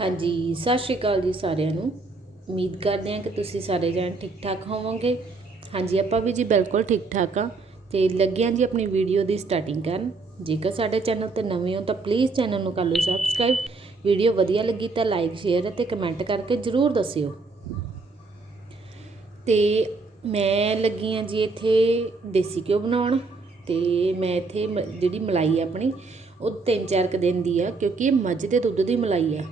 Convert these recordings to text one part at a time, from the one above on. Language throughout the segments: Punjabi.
ਹਾਂਜੀ, ਸਤਿ ਸ਼੍ਰੀ ਅਕਾਲ ਜੀ ਸਾਰਿਆਂ ਨੂੰ। ਉਮੀਦ ਕਰਦੇ ਹਾਂ ਕਿ ਤੁਸੀਂ ਸਾਰੇ ਜਣ ਠੀਕ ਠਾਕ ਹੋਵੋਗੇ। ਹਾਂਜੀ, ਆਪਾਂ ਵੀ ਜੀ ਬਿਲਕੁਲ ਠੀਕ ਠਾਕ ਆ ਤੇ ਲੱਗੇ ਜੀ ਆਪਣੀ ਵੀਡੀਓ ਦੀ ਸਟਾਰਟਿੰਗ ਕਰਨ। ਜੇਕਰ ਸਾਡੇ ਚੈਨਲ ਤੇ ਨਵੇਂ ਹੋ ਤਾਂ ਪਲੀਜ਼ ਚੈਨਲ ਨੂੰ ਕਰ ਲਓ ਸਬਸਕ੍ਰਾਈਬ ਵੀਡੀਓ ਵਧੀਆ ਲੱਗੀ ਤਾਂ ਲਾਈਕ ਸ਼ੇਅਰ ਅਤੇ ਕਮੈਂਟ ਕਰਕੇ ਜਰੂਰ ਦੱਸਿਓ। ਤੇ ਮੈਂ ਲੱਗੀ ਹਾਂ ਜੀ ਇੱਥੇ ਦੇਸੀ ਘਿਓ ਬਣਾਉਣ ਤੇ ਮੈਂ ਇੱਥੇ ਮ- ਜਿਹੜੀ ਮਲਾਈ ਆ ਆਪਣੀ, ਉਹ ਤਿੰਨ ਚਾਰ ਕੁ ਦਿਨ ਦੀ ਆ ਕਿਉਂਕਿ ਇਹ ਮੱਝ ਦੇ ਦੁੱਧ ਦੀ ਮਲਾਈ ਆ।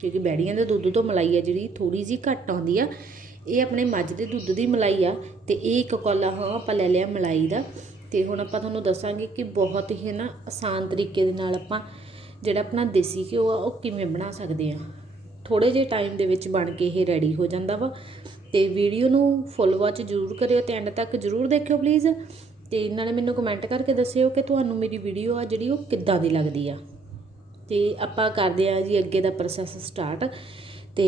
ਕਿਉਂਕਿ ਬੈੜੀਆਂ ਦੇ ਦੁੱਧ ਤੋਂ ਮਲਾਈ ਆ ਜਿਹੜੀ ਥੋੜੀ ਜੀ ਘੱਟ ਆਉਂਦੀ ਆ। ਇਹ ਆਪਣੇ ਮੱਝ ਦੇ ਦੁੱਧ ਦੀ ਮਲਾਈ ਆ ਤੇ ਇਹ ਇੱਕ ਕੋਲਾ ਹਾਂ ਆਪਾਂ ਲੈ ਲਿਆ ਮਲਾਈ ਦਾ। ਤੇ ਹੁਣ ਆਪਾਂ ਤੁਹਾਨੂੰ ਦੱਸਾਂਗੇ ਕਿ ਬਹੁਤ ਹੀ ਨਾ ਆਸਾਨ ਤਰੀਕੇ ਦੇ ਨਾਲ ਆਪਾਂ ਜਿਹੜਾ ਆਪਣਾ ਦੇਸੀ ਘਿਓ ਆ, ਉਹ ਕਿਵੇਂ ਬਣਾ ਸਕਦੇ ਆ। ਥੋੜੇ ਜਿਹੇ ਟਾਈਮ ਦੇ ਵਿੱਚ ਬਣ ਕੇ ਇਹ ਰੈਡੀ ਹੋ ਜਾਂਦਾ ਵਾ। ਤੇ ਵੀਡੀਓ ਨੂੰ ਫੁੱਲ ਵਾਚ ਜ਼ਰੂਰ ਕਰਿਓ ਤੇ ਐਂਡ ਤੱਕ ਜ਼ਰੂਰ ਦੇਖਿਓ ਪਲੀਜ਼। ਤੇ ਨਾਲੇ ਮੈਨੂੰ ਕਮੈਂਟ ਕਰਕੇ ਦੱਸਿਓ ਕਿ ਤੁਹਾਨੂੰ ਮੇਰੀ ਵੀਡੀਓ ਆ ਜਿਹੜੀ ਉਹ ਕਿੱਦਾਂ ਦੀ ਲੱਗਦੀ ਆ। ਅਤੇ ਆਪਾਂ ਕਰਦੇ ਹਾਂ ਜੀ ਅੱਗੇ ਦਾ ਪ੍ਰੋਸੈਸ ਸਟਾਰਟ ਅਤੇ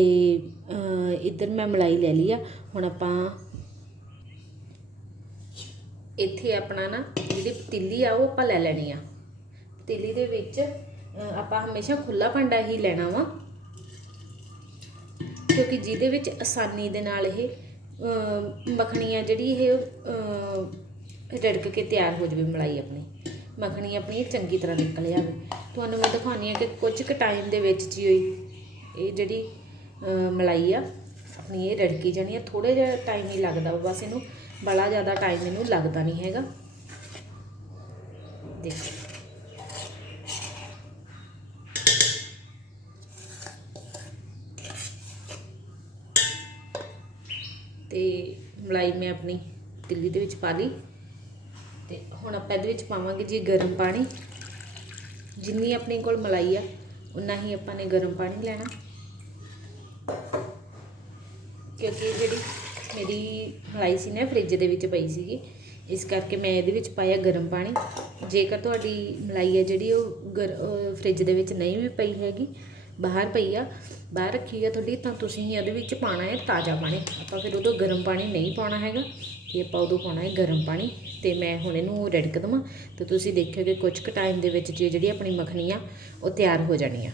ਇੱਧਰ ਮੈਂ ਮਲਾਈ ਲੈ ਲਈ ਆ। ਹੁਣ ਆਪਾਂ ਇੱਥੇ ਆਪਣਾ ਨਾ ਜਿਹੜੀ ਪਤੀਲੀ ਆ, ਉਹ ਆਪਾਂ ਲੈ ਲੈਣੀ ਆ। ਪਤੀਲੀ ਦੇ ਵਿੱਚ ਆਪਾਂ ਹਮੇਸ਼ਾ ਖੁੱਲਾ ਭਾਂਡਾ ਹੀ ਲੈਣਾ ਵਾ। ਕਿਉਂਕਿ ਜਿਹਦੇ ਵਿੱਚ ਆਸਾਨੀ ਦੇ ਨਾਲ ਇਹ ਮੱਖਣੀ ਆ ਜਿਹੜੀ ਇਹ ਰੜਕ ਕੇ ਤਿਆਰ ਹੋ ਜਾਵੇ ਮਲਾਈ ਆਪਣੀ। ਮੱਖਣੀ ਆਪਣੀ ਚੰਗੀ ਤਰ੍ਹਾਂ ਨਿਕਲ ਜਾਵੇ ਤੁਹਾਨੂੰ ਮੈਂ ਦਿਖਾਉਣੀ ਆ ਕਿ ਕੁਝ ਕੁ ਟਾਈਮ ਦੇ ਵਿੱਚ ਜੀ ਹੋਈ ਇਹ ਜਿਹੜੀ ਮਲਾਈ ਆ, ਆਪਣੀ ਇਹ ਰੜਕੀ ਜਾਣੀ ਆ ਥੋੜੇ ਜਿਹਾ ਟਾਈਮ ਹੀ ਲੱਗਦਾ ਵਾ, ਬਸ ਇਹਨੂੰ ਬੜਾ ਜ਼ਿਆਦਾ ਟਾਈਮ ਇਹਨੂੰ ਲੱਗਦਾ ਨਹੀਂ ਹੈਗਾ। ਦੇਖੋ। ਤੇ ਮਲਾਈ ਮੈਂ ਆਪਣੀ ਦਿੱਲੀ ਦੇ ਵਿੱਚ ਪਾ ਲਈ। ਤੇ ਹੁਣ ਆਪਾਂ ਇਹਦੇ ਵਿੱਚ ਪਾਵਾਂਗੇ ਜੀ ਗਰਮ ਪਾਣੀ। ਜਿੰਨੀ ਆਪਣੇ ਕੋਲ ਮਲਾਈ ਆ ਉਨਾ ਹੀ ਆਪਾਂ ਨੇ ਗਰਮ ਪਾਣੀ ਲੈਣਾ। ਕਿਉਂਕਿ ਜਿਹੜੀ ਮੇਰੀ ਮਲਾਈ ਸੀ ਨਾ, ਫ੍ਰਿਜ ਦੇ ਵਿੱਚ ਪਈ ਸੀਗੀ, ਇਸ ਕਰਕੇ ਮੈਂ ਇਹਦੇ ਵਿੱਚ ਪਾਇਆ ਗਰਮ ਪਾਣੀ। ਜੇਕਰ ਤੁਹਾਡੀ ਮਲਾਈ ਹੈ ਜਿਹੜੀ ਉਹ ਗਰ, ਅਹ ਫ੍ਰਿਜ ਦੇ ਵਿੱਚ ਨਹੀਂ ਵੀ ਪਈ ਹੈਗੀ, ਬਾਹਰ ਪਈ ਆ ਬਾਹਰ ਰੱਖੀ ਆ ਤੁਹਾਡੀ, ਤਾਂ ਤੁਸੀਂ ਹੀ ਇਹਦੇ ਵਿੱਚ ਪਾਣਾ ਹੈ ਤਾਜ਼ਾ ਪਾਣੀ। ਆਪਾਂ ਫਿਰ ਉਦੋਂ ਗਰਮ ਪਾਣੀ ਨਹੀਂ ਪਾਉਣਾ ਹੈਗਾ। ਤੇ ਆਪਾਂ ਉਦੋਂ ਪਾਉਣਾ ਹੈ ਗਰਮ ਪਾਣੀ, ਤੇ ਮੈਂ ਹੁਣ ਇਹਨੂੰ ਰਿੜਕ ਦੇਵਾਂ। ਤੇ ਤੁਸੀਂ ਦੇਖਿਓ ਕਿ ਕੁਝ ਕੁ ਟਾਈਮ ਦੇ ਵਿੱਚ ਜੀ ਜਿਹੜੀ ਆਪਣੀ ਮੱਖਣੀ ਆ, ਉਹ ਤਿਆਰ ਹੋ ਜਾਣੀ ਆ।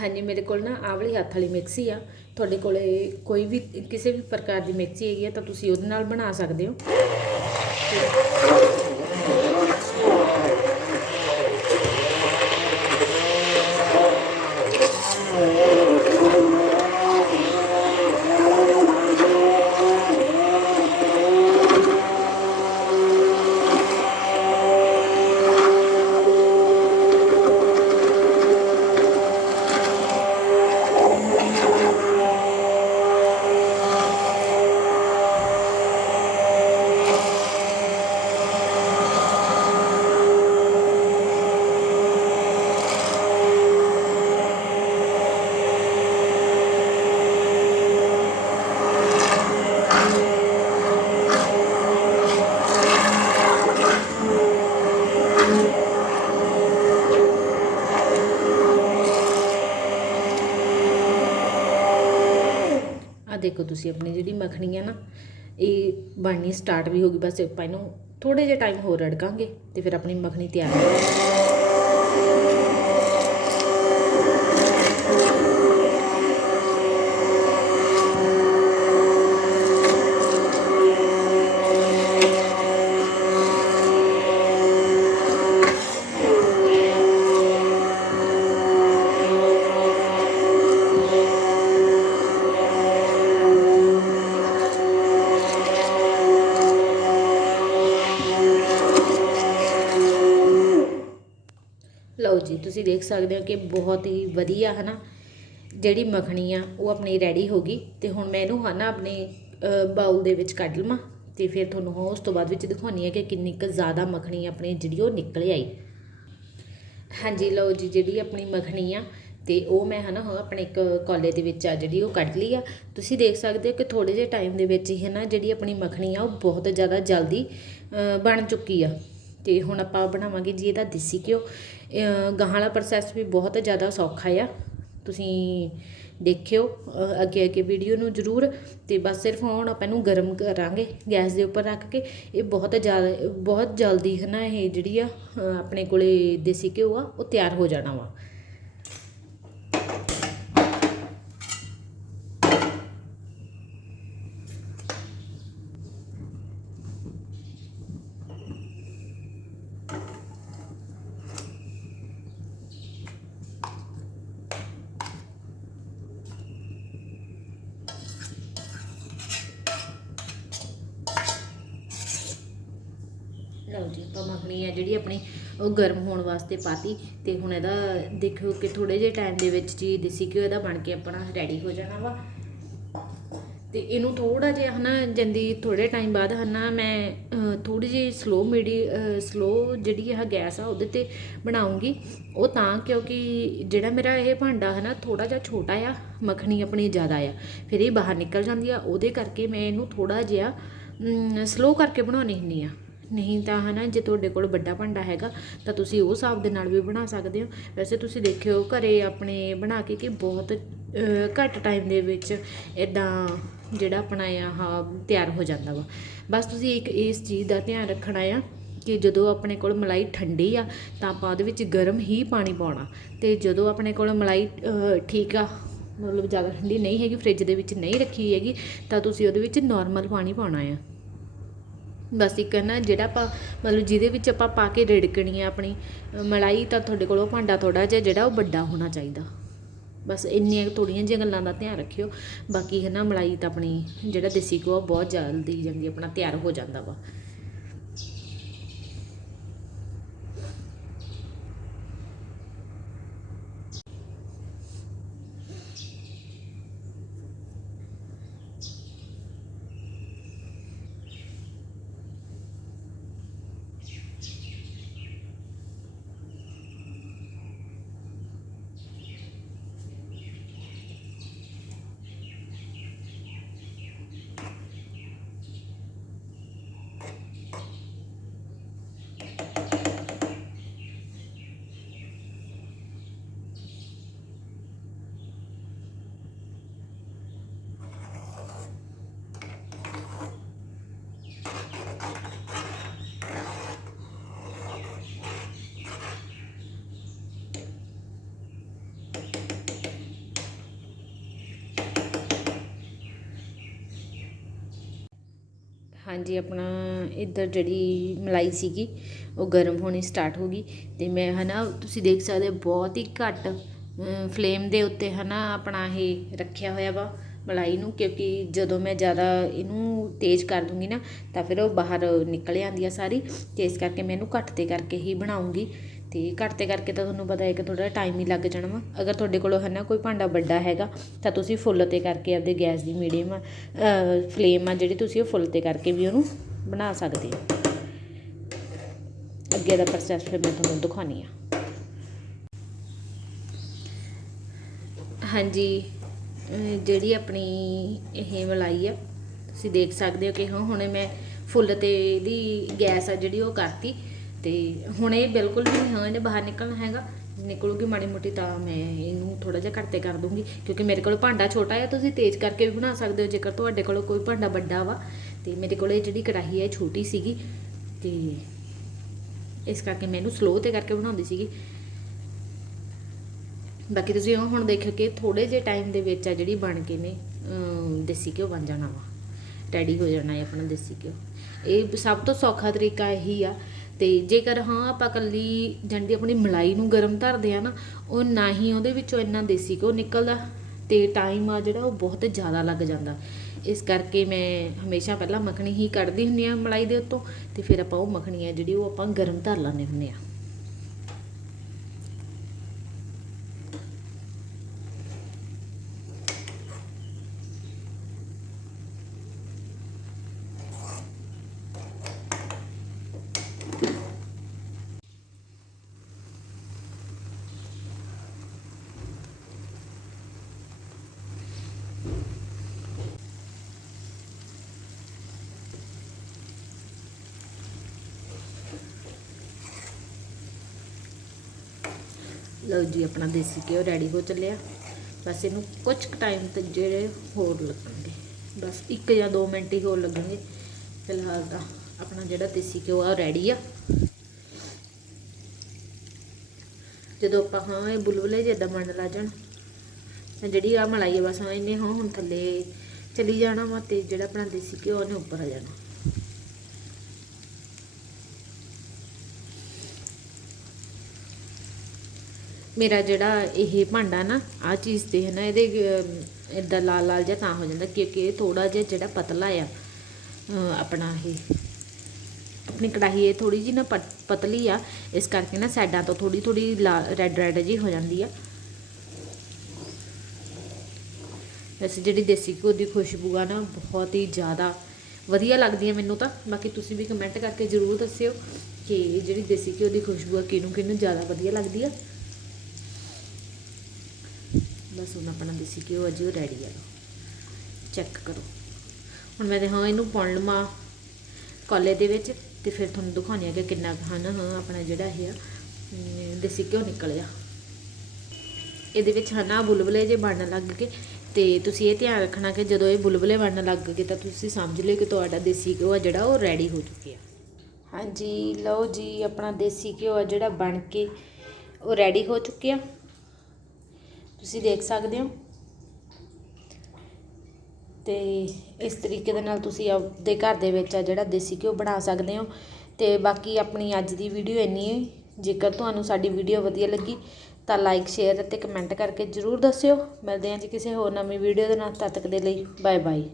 ਹਾਂਜੀ, ਮੇਰੇ ਕੋਲ ਨਾ ਆਹ ਵਾਲੀ ਹੱਥ ਵਾਲੀ ਮਿਕਸੀ ਆ। ਤੁਹਾਡੇ ਕੋਲੇ ਕੋਈ ਵੀ, ਕਿਸੇ ਵੀ ਪ੍ਰਕਾਰ ਦੀ ਮਿਕਸੀ ਹੈਗੀ ਆ, ਤਾਂ ਤੁਸੀਂ ਉਹਦੇ ਨਾਲ ਬਣਾ ਸਕਦੇ ਹੋ ਆ ਦੇਖੋ ਤੁਸੀਂ ਆਪਣੀ ਜਿਹੜੀ ਮੱਖਣੀ ਆ ਨਾ, ਇਹ ਬਣਨੀ ਸਟਾਰਟ ਵੀ ਹੋ ਗਈ, ਬਸ ਆਪਾਂ ਇਹਨੂੰ ਥੋੜੇ ਜਿਹਾ ਟਾਈਮ ਹੋਰ ਰੜਕਾਂਗੇ ਤੇ ਫਿਰ ਆਪਣੀ ਮੱਖਣੀ ਤਿਆਰ ਹੋ ਜਾਏਗੀ ਲਓ ਜੀ ਤੁਸੀਂ ਦੇਖ ਸਕਦੇ ਹੋ ਕਿ ਬਹੁਤ ਹੀ ਵਧੀਆ ਹੈ ਨਾ ਜਿਹੜੀ ਮੱਖਣੀ ਆ, ਉਹ ਆਪਣੀ ਰੈਡੀ ਹੋ ਗਈ ਤੇ ਹੁਣ ਮੈਂ ਇਹਨੂੰ ਹਨਾ ਆਪਣੇ ਬਾਉਲ ਦੇ ਵਿੱਚ ਕੱਢ ਲਵਾਂ ਤੇ ਫਿਰ ਤੁਹਾਨੂੰ ਉਹ ਉਸ ਤੋਂ ਬਾਅਦ ਵਿੱਚ ਦਿਖਾਉਣੀ ਹੈ ਕਿ ਕਿੰਨੀ ਕੁ ਜ਼ਿਆਦਾ ਮੱਖਣੀ ਆਪਣੀ ਜਿਹੜੀ ਉਹ ਨਿਕਲ ਆਈ। ਹਾਂਜੀ, ਲਓ ਜੀ, ਜਿਹੜੀ ਆਪਣੀ ਮੱਖਣੀ ਆ ਤੇ ਉਹ ਮੈਂ ਹਨਾ ਉਹ ਆਪਣੇ ਇੱਕ ਕੋਲੇ ਦੇ ਵਿੱਚ ਆ ਜਿਹੜੀ ਉਹ ਕੱਢ ਲਈ ਆ। ਤੁਸੀਂ ਦੇਖ ਸਕਦੇ ਹੋ ਕਿ ਥੋੜੇ ਜਿਹੇ ਟਾਈਮ ਦੇ ਵਿੱਚ ਹੀ ਹੈ ਨਾ ਜਿਹੜੀ ਆਪਣੀ ਮੱਖਣੀ ਆ, ਉਹ ਬਹੁਤ ਜ਼ਿਆਦਾ ਜਲਦੀ ਬਣ ਚੁੱਕੀ ਆ। ਤੇ ਹੁਣ ਆਪਾਂ ਬਣਾਵਾਂਗੇ ਜੀ ਇਹਦਾ ਦੇਸੀ ਘਿਓ। ਗਾਹਾਂ ਵਾਲਾ ਪ੍ਰੋਸੈਸ ਵੀ ਬਹੁਤ ਜ਼ਿਆਦਾ ਸੌਖਾ ਆ। ਤੁਸੀਂ ਦੇਖਿਓ ਅੱਗੇ ਅੱਗੇ ਵੀਡੀਓ ਨੂੰ ਜ਼ਰੂਰ। ਤੇ ਬਸ ਸਿਰਫ ਹੁਣ ਆਪਾਂ ਇਹਨੂੰ ਗਰਮ ਕਰਾਂਗੇ ਗੈਸ ਦੇ ਉੱਪਰ ਰੱਖ ਕੇ। ਇਹ ਬਹੁਤ ਜ਼ਿਆਦਾ ਬਹੁਤ ਜਲਦੀ ਹੈ ਨਾ ਇਹ ਜਿਹੜੀ ਆ ਆਪਣੇ ਕੋਲੇ ਦੇਸੀ ਘਿਓ ਆ, ਉਹ ਤਿਆਰ ਹੋ ਜਾਣਾ ਵਾ। ਆਪਾਂ ਮੱਖਣੀ ਆ ਜਿਹੜੀ ਆਪਣੀ ਉਹ ਗਰਮ ਹੋਣ ਵਾਸਤੇ ਪਾਤੀ ਤੇ ਹੁਣ ਇਹਦਾ ਦੇਖਿਓ ਕਿ ਥੋੜੇ ਜਿਹੇ ਟਾਈਮ ਦੇ ਵਿੱਚ ਜੀ ਦੇਸੀ ਘਿਓ ਇਹਦਾ ਬਣ ਕੇ ਆਪਣਾ ਰੈਡੀ ਹੋ ਜਾਣਾ ਵਾ। ਤੇ ਇਹਨੂੰ ਥੋੜਾ ਜਿਹਾ ਹਨਾ ਜੰਦੀ ਥੋੜੇ ਟਾਈਮ ਬਾਅਦ ਹਨਾ ਮੈਂ ਥੋੜੀ ਜਿਹੀ ਸਲੋ ਮੀਡੀ ਸਲੋ ਜਿਹੜੀ ਇਹ ਗੈਸ ਆ ਉਹਦੇ ਤੇ ਬਣਾਉਂਗੀ। ਉਹ ਤਾਂ ਕਿਉਂਕਿ ਜਿਹੜਾ ਮੇਰਾ ਇਹ ਭਾਂਡਾ ਹੈ ਨਾ ਥੋੜਾ ਜਿਹਾ ਛੋਟਾ ਆ, ਮੱਖਣੀ ਆਪਣੀ ਜ਼ਿਆਦਾ ਆ, ਫਿਰ ਇਹ ਬਾਹਰ ਨਿਕਲ ਜਾਂਦੀ ਆ। ਉਹਦੇ ਕਰਕੇ ਮੈਂ ਇਹਨੂੰ ਥੋੜਾ ਜਿਹਾ ਸਲੋ ਕਰਕੇ ਬਣਾਉਣੀ ਹੁੰਦੀ ਆ। ਨਹੀਂ ਤਾਂ ਹਨਾ, ਜੇ ਤੁਹਾਡੇ ਕੋਲ ਵੱਡਾ ਭਾਂਡਾ ਹੈਗਾ, ਤਾਂ ਤੁਸੀਂ ਉਹ ਹਿਸਾਬ ਦੇ ਨਾਲ ਵੀ ਬਣਾ ਸਕਦੇ ਹੋ। ਵੈਸੇ ਤੁਸੀਂ ਦੇਖਿਓ, ਘਰੇ ਆਪਣੇ ਬਣਾ ਕੇ ਕਿ ਬਹੁਤ ਘੱਟ ਟਾਈਮ ਦੇ ਵਿੱਚ ਇਦਾਂ ਜਿਹੜਾ ਆਪਣਾ ਆਹ, ਤਿਆਰ ਹੋ ਜਾਂਦਾ ਵਾ। ਬਸ ਤੁਸੀਂ ਇੱਕ ਇਸ ਚੀਜ਼ ਦਾ ਧਿਆਨ ਰੱਖਣਾ ਆ ਕਿ ਜਦੋਂ ਆਪਣੇ ਕੋਲ ਮਲਾਈ ਠੰਡੀ ਆ, ਤਾਂ ਆਪਾਂ ਉਹਦੇ ਵਿੱਚ ਗਰਮ ਹੀ ਪਾਣੀ ਪਾਉਣਾ। ਤੇ ਜਦੋਂ ਆਪਣੇ ਕੋਲ ਮਲਾਈ ਠੀਕ ਆ, ਮਤਲਬ ਜ਼ਿਆਦਾ ਠੰਡੀ ਨਹੀਂ ਹੈਗੀ, ਫ੍ਰਿਜ ਦੇ ਵਿੱਚ ਨਹੀਂ ਰੱਖੀ ਹੈਗੀ, ਤਾਂ ਤੁਸੀਂ ਉਹਦੇ ਵਿੱਚ ਨਾਰਮਲ ਪਾਣੀ ਪਾਉਣਾ ਆ। ਬਸ ਇੱਕ ਨਾ, ਜਿਹੜਾ ਆਪਾਂ ਮਤਲਬ ਜਿਹਦੇ ਵਿੱਚ ਆਪਾਂ ਪਾ ਕੇ ਰਿੜਕਣੀ ਆ ਆਪਣੀ, ਮਲਾਈ ਤਾਂ ਤੁਹਾਡੇ ਕੋਲ ਉਹ ਭਾਂਡਾ ਥੋੜਾ ਜਿਹਾ, ਜਿਹੜਾ ਉਹ ਵੱਡਾ ਹੋਣਾ ਚਾਹੀਦਾ। ਬਸ ਇੰਨੀਆਂ ਥੋੜੀਆਂ ਜਿਹੀਆਂ ਗੱਲਾਂ ਦਾ ਧਿਆਨ ਰੱਖਿਓ। ਬਾਕੀ ਹੈ ਨਾ, ਮਲਾਈ ਤਾਂ ਆਪਣੀ ਜਿਹੜਾ ਦੇਸੀ ਘਿਓ ਬਹੁਤ ਜਲਦੀ ਜਲਦੀ ਆਪਣਾ ਤਿਆਰ ਹੋ ਜਾਂਦਾ ਵਾ। ਹਾਂਜੀ, ਆਪਣਾ ਇੱਧਰ ਜਿਹੜੀ ਮਲਾਈ ਸੀਗੀ, ਉਹ ਗਰਮ ਹੋਣੀ ਸਟਾਰਟ ਹੋ ਗਈ ਅਤੇ ਮੈਂ ਹੈ ਨਾ ਤੁਸੀਂ ਦੇਖ ਸਕਦੇ ਹੋ ਬਹੁਤ ਹੀ ਘੱਟ ਫਲੇਮ ਦੇ ਉੱਤੇ ਹੈ ਨਾ ਆਪਣਾ ਇਹ ਰੱਖਿਆ ਹੋਇਆ ਵਾ ਮਲਾਈ ਨੂੰ, ਕਿਉਂਕਿ ਜਦੋਂ ਮੈਂ ਜ਼ਿਆਦਾ ਇਹਨੂੰ ਤੇਜ਼ ਕਰ ਦੂੰਗੀ ਨਾ, ਤਾਂ ਫਿਰ ਉਹ ਬਾਹਰ ਨਿਕਲ ਜਾਂਦੀ ਆ ਸਾਰੀ ਤੇ ਇਸ ਕਰਕੇ ਮੈਂ ਇਹਨੂੰ ਘੱਟ ਤੇ ਕਰਕੇ ਹੀ ਬਣਾਉਂਗੀ। ਤੇ ਘੱਟ ਤੇ ਕਰਕੇ ਤਾਂ ਤੁਹਾਨੂੰ ਪਤਾ ਹੈ ਕਿ ਥੋੜਾ ਟਾਈਮ ਹੀ ਲੱਗ ਜਾਣਾ ਵਾ। ਅਗਰ ਤੁਹਾਡੇ ਕੋਲੋਂ ਹੈ ਨਾ ਕੋਈ ਭਾਂਡਾ ਵੱਡਾ ਹੈਗਾ, ਤਾਂ ਤੁਸੀਂ ਫੁੱਲ ਤੇ ਕਰਕੇ ਆਪਦੇ ਗੈਸ ਦੀ ਮੀਡੀਅਮ ਫਲੇਮ ਆ ਜਿਹੜੀ ਤੁਸੀਂ ਉਹ ਫੁੱਲ ਤੇ ਕਰਕੇ ਵੀ ਉਹਨੂੰ ਬਣਾ ਸਕਦੇ ਹੋ। ਅੱਗੇ ਦਾ ਪ੍ਰੋਸੈਸ ਫਿਰ ਮੈਂ ਤੁਹਾਨੂੰ ਦਿਖਾਉਣੀ ਆ। ਹਾਂਜੀ ਜਿਹੜੀ ਆਪਣੀ ਇਹ ਮਲਾਈ ਆ, ਤੁਸੀਂ ਦੇਖ ਸਕਦੇ ਹੋ ਕਿ ਹਾਂ ਹੁਣੇ ਮੈਂ ਫੁੱਲ ਤੇ ਦੀ ਗੈਸ ਆ ਜਿਹੜੀ ਉਹ ਕਰਤੀ। ਤੇ ਹੁਣ ਇਹ ਬਿਲਕੁਲ ਵੀ ਨਹੀਂ, ਹਾਂ, ਇਹਨੇ ਬਾਹਰ ਨਿਕਲਣਾ ਹੈਗਾ। ਨਿਕਲੂਗੀ ਮਾੜੀ ਮੋਟੀ ਤਾਂ ਮੈਂ ਇਹਨੂੰ ਥੋੜਾ ਜਿਹਾ ਘੱਟ ਤੇ ਕਰ ਦੂੰਗੀ, ਕਿਉਂਕਿ ਮੇਰੇ ਕੋਲ ਭਾਂਡਾ ਛੋਟਾ ਹੈ ਤੁਸੀਂ ਤੇਜ਼ ਕਰਕੇ ਵੀ ਬਣਾ ਸਕਦੇ ਹੋ, ਜੇਕਰ ਤੁਹਾਡੇ ਕੋਲ ਕੋਈ ਭਾਂਡਾ ਵੱਡਾ ਵਾ। ਤੇ ਮੇਰੇ ਕੋਲ ਇਹ ਜਿਹੜੀ ਕੜਾਹੀ ਹੈ ਛੋਟੀ ਸੀਗੀ, ਤੇ ਇਸ ਕਰਕੇ ਮੈਂ ਇਹਨੂੰ ਸਲੋ ਤੇ ਕਰਕੇ ਬਣਾਉਂਦੀ ਸੀਗੀ। ਬਾਕੀ ਤੁਸੀਂ ਹੁਣ ਦੇਖਿਓ ਕਿ ਥੋੜੇ ਜਿਹੇ ਟਾਈਮ ਦੇ ਵਿੱਚ ਆ ਜਿਹੜੀ ਬਣ ਕੇ ਨੇ ਦੇਸੀ ਘਿਓ ਬਣ ਜਾਣਾ ਵਾ। ਰੈਡੀ ਹੋ ਜਾਣਾ ਹੈ ਆਪਣਾ ਦੇਸੀ ਘਿਓ। ਇਹ ਸਭ ਤੋਂ ਸੌਖਾ ਤਰੀਕਾ ਇਹੀ ਆ ਤੇ ਜੇਕਰ ਹਾਂ ਆਪਾਂ ਕੱਲੀ ਜੰਡੀ ਆਪਣੀ ਮਲਾਈ ਨੂੰ ਗਰਮ ਧਰਦੇ ਆ ਨਾ, ਉਹ ਨਾ ਹੀ ਉਹਦੇ ਵਿੱਚੋਂ ਇੰਨਾ ਦੇਸੀ ਘਿਓ ਨਿਕਲਦਾ ਤੇ ਟਾਈਮ ਆ ਜਿਹੜਾ ਉਹ ਬਹੁਤ ਜ਼ਿਆਦਾ ਲੱਗ ਜਾਂਦਾ। ਇਸ ਕਰਕੇ ਮੈਂ ਹਮੇਸ਼ਾ ਪਹਿਲਾਂ ਮੱਖਣੀ ਹੀ ਕੱਢਦੀ ਹੁੰਦੀ ਆ ਮਲਾਈ ਦੇ ਉੱਤੋਂ ਤੇ ਫਿਰ ਆਪਾਂ ਉਹ ਮੱਖਣੀ ਆ ਜਿਹੜੀ ਉਹ ਆਪਾਂ ਗਰਮ ਧਰ ਲੈਂਦੇ ਹੁੰਦੇ ਆ। ਲਓ ਜੀ, ਆਪਣਾ ਦੇਸੀ ਘਿਓ ਰੈਡੀ ਹੋ ਚੱਲਿਆ। ਬਸ ਇਹਨੂੰ ਕੁਝ ਟਾਈਮ ਤੱਕ ਜਿਹੜੇ ਹੋਰ ਲੱਗਣਗੇ। ਬਸ 1 ਜਾਂ 2 ਮਿੰਟ ਹੀ ਹੋਰ ਲੱਗਣਗੇ। ਫਿਲਹਾਲ ਤਾਂ ਆਪਣਾ ਜਿਹੜਾ ਦੇਸੀ ਘਿਓ ਆ ਰੈਡੀ ਆ। ਜਦੋਂ ਆਪਾਂ, ਹਾਂ, ਇਹ ਬੁਲਬੁਲੇ ਜਿੱਦਾਂ ਬਣਨ ਲੱਗ ਜਾਣ। ਤਾਂ ਜਿਹੜੀ ਆ ਮਲਾਈ ਆ, ਬਸ ਹਾਂ, ਇਹਨੇ, ਹਾਂ, ਹੁਣ ਥੱਲੇ ਚਲੀ ਜਾਣਾ ਵਾ ਤੇ ਜਿਹੜਾ ਆਪਣਾ ਦੇਸੀ ਘਿਓ ਉਹਨੇ ਉੱਪਰ ਆ ਜਾਣਾ। ਮੇਰਾ ਜਿਹੜਾ ਇਹ ਭਾਂਡਾ ਨਾ ਆ ਚੀਜ਼ ਤੇ ਹੈ ਨਾ, ਇਹਦੇ ਇਦਾਂ ਲਾਲ ਲਾਲ ਜਿਹਾ ਤਾਂ ਹੋ ਜਾਂਦਾ ਕਿਉਂਕਿ ਇਹ ਥੋੜਾ ਜਿਹਾ ਜਿਹੜਾ ਪਤਲਾ ਆ ਆਪਣਾ ਇਹ, ਆਪਣੀ ਕੜਾਹੀ ਇਹ ਥੋੜੀ ਜੀ ਨਾ ਪਤ- ਪਤਲੀ ਆ, ਇਸ ਕਰਕੇ ਨਾ ਸਾਈਡਾਂ ਤੋਂ ਥੋੜੀ ਥੋੜੀ ਰੈੱਡ ਰੈੱਡ ਜੀ ਹੋ ਜਾਂਦੀ ਆ। ਵੈਸੇ ਜਿਹੜੀ ਦੇਸੀ ਘਿਓ ਦੀ ਖੁਸ਼ਬੂ ਆ ਨਾ, ਬਹੁਤ ਹੀ ਜ਼ਿਆਦਾ ਵਧੀਆ ਲੱਗਦੀ ਹੈ ਮੈਨੂੰ ਤਾਂ। ਬਾਕੀ ਤੁਸੀਂ ਵੀ ਕਮੈਂਟ ਕਰਕੇ ਜ਼ਰੂਰ ਦੱਸਿਓ ਕਿ ਜਿਹੜੀ ਦੇਸੀ ਘਿਓ ਦੀ ਖੁਸ਼ਬੂ ਆ ਕਿਹਨੂੰ ਕਿਹਨੂੰ ਜ਼ਿਆਦਾ ਵਧੀਆ ਲੱਗਦੀ ਆ। ਹੁਣ ਆਪਣਾ ਦੇਸੀ ਘਿਓ ਅਜੇ ਰੈਡੀ ਆ। ਚੈੱਕ ਕਰੋ। ਹੁਣ ਮੈਂ ਤੇ ਹਾਂ ਇਹਨੂੰ ਪਾਉਣ ਲਵਾਂ ਕੋਲੇ ਦੇ ਵਿੱਚ ਤੇ ਫਿਰ ਤੁਹਾਨੂੰ ਦਿਖਾਉਣੀ ਆ ਕਿ ਕਿੰਨਾ ਕੁ ਹਨ ਆਪਣਾ ਜਿਹੜਾ ਇਹ ਆ ਦੇਸੀ ਘਿਓ ਨਿਕਲਿਆ। ਇਹਦੇ ਵਿੱਚ ਹਨਾ ਬੁਲਬਲੇ ਜੇ ਬਣਨ ਲੱਗ ਗਏ ਤੇ ਤੁਸੀਂ ਇਹ ਧਿਆਨ ਰੱਖਣਾ ਕਿ ਜਦੋਂ ਇਹ ਬੁਲਬਲੇ ਬਣਨ ਲੱਗ ਗਏ ਤਾਂ ਤੁਸੀਂ ਸਮਝ ਲਿਓ ਕਿ ਤੁਹਾਡਾ ਦੇਸੀ ਘਿਓ ਆ ਜਿਹੜਾ ਉਹ ਰੈਡੀ ਹੋ ਚੁੱਕਿਆ। ਹਾਂਜੀ, ਲਓ ਜੀ, ਆਪਣਾ ਦੇਸੀ ਘਿਓ ਆ ਜਿਹੜਾ ਬਣ ਕੇ ਉਹ ਰੈਡੀ ਹੋ ਚੁੱਕਿਆ। ਤੁਸੀਂ ਦੇਖ ਸਕਦੇ ਹੋ। ਤੇ ਇਸ ਤਰੀਕੇ ਦੇ ਨਾਲ ਤੁਸੀਂ ਆਪਦੇ ਘਰ ਦੇ ਵਿੱਚ ਆ ਜਿਹੜਾ ਦੇਸੀ ਘਿਓ ਬਣਾ ਸਕਦੇ ਹੋ। ਤੇ ਬਾਕੀ ਆਪਣੀ ਅੱਜ ਦੀ ਵੀਡੀਓ ਇੰਨੀ ਹੈ। ਜੇਕਰ ਤੁਹਾਨੂੰ ਸਾਡੀ ਵੀਡੀਓ ਵਧੀਆ ਲੱਗੀ ਤਾਂ ਲਾਈਕ ਸ਼ੇਅਰ ਅਤੇ ਕਮੈਂਟ ਕਰਕੇ ਜਰੂਰ ਦੱਸਿਓ। ਮਿਲਦੇ ਹਾਂ ਜੀ ਕਿਸੇ ਹੋਰ ਨਵੀਂ ਵੀਡੀਓ ਦੇ ਨਾਲ। ਤਦ ਤੱਕ ਦੇ ਲਈ ਬਾਏ ਬਾਏ